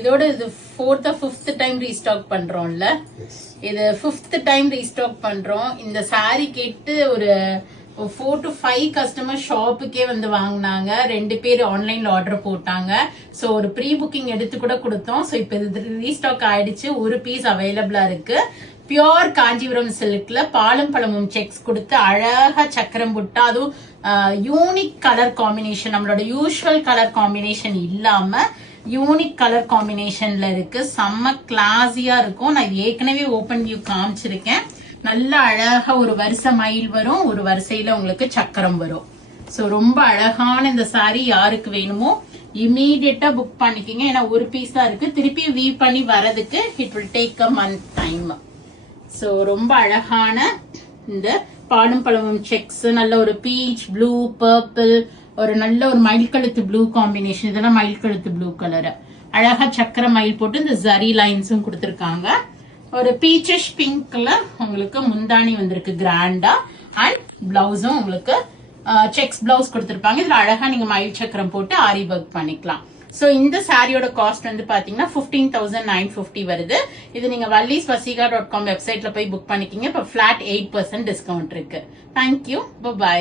இதோட இது 4th or 5th time restock பண்றோம்ல. இது 5th டைம் ரீஸ்டாக் பண்றோம். இந்த சாரி கேட்டு ஒரு 4 to 5 கஸ்டமர் ஷாப்புக்கே வந்து வாங்கினாங்க. 2 பேர் ஆன்லைன்ல ஆர்டர் போட்டாங்க. சோ ஒரு ப்ரீ புக்கிங் எடுத்து கூட கொடுத்தோம். சோ இப்ப இது ரீஸ்டாக் ஆயிடுச்சு. ஒரு பீஸ் அவைலபிளா இருக்கு. பியோர் காஞ்சிபுரம் சில்க்ல பாலும் பழமும் செக்ஸ் கொடுத்து அழகா சக்கரம் புட்டா, அதுவும் யூனிக் கலர் காம்பினேஷன், நம்மளோட யூஸ்வல் கலர் காம்பினேஷன் இல்லாம யூனிக் கலர் காம்பினேஷன்ல இருக்கு. செம்ம கிளாஸியா இருக்கும். நான் ஏற்கனவே ஓபன் வியூ காமிச்சிருக்கேன். நல்ல அழகா ஒரு வரிசை மயில் வரும், ஒரு வரிசையில உங்களுக்கு சக்கரம் வரும். சோ ரொம்ப அழகான இந்த சாரி யாருக்கு வேணுமோ இமீடியட்டா புக் பண்ணிக்கங்க. ஏன்னா ஒரு பீஸ் தான் இருக்கு. திருப்பி வீவ் பண்ணி வரதுக்கு it will take a month time. So ரொம்ப அழகான இந்த பாலும் பழமும் செக்ஸ், நல்ல ஒரு பீச் ப்ளூ பர்பிள், ஒரு நல்ல ஒரு மயில் கழுத்து ப்ளூ காம்பினேஷன். இதெல்லாம் மயில் கழுத்து ப்ளூ கலர். அழகா சக்கர மயில் போட்டு இந்த ஜரி லைன்ஸும் கொடுத்திருக்காங்க. ஒரு பீச்சிஷ் பிங்க்ல உங்களுக்கு முந்தானி வந்திருக்கு கிராண்டா. அண்ட் பிளவுஸும் உங்களுக்கு செக்ஸ் பிளவுஸ் கொடுத்திருப்பாங்க. இதுல அழகா நீங்க மயில் சக்கரம் போட்டு ஆரி ஒர்க் பண்ணிக்கலாம். சோ இந்த சாரியோட காஸ்ட் வந்து பாத்தீங்கன்னா 15,950 வருது. இது நீங்க vallisvasiga.com வெப்சைட்ல போய் புக் பண்ணிக்கிங்க. இப்ப flat 8% டிஸ்கவுண்ட் இருக்கு. Thank you, by.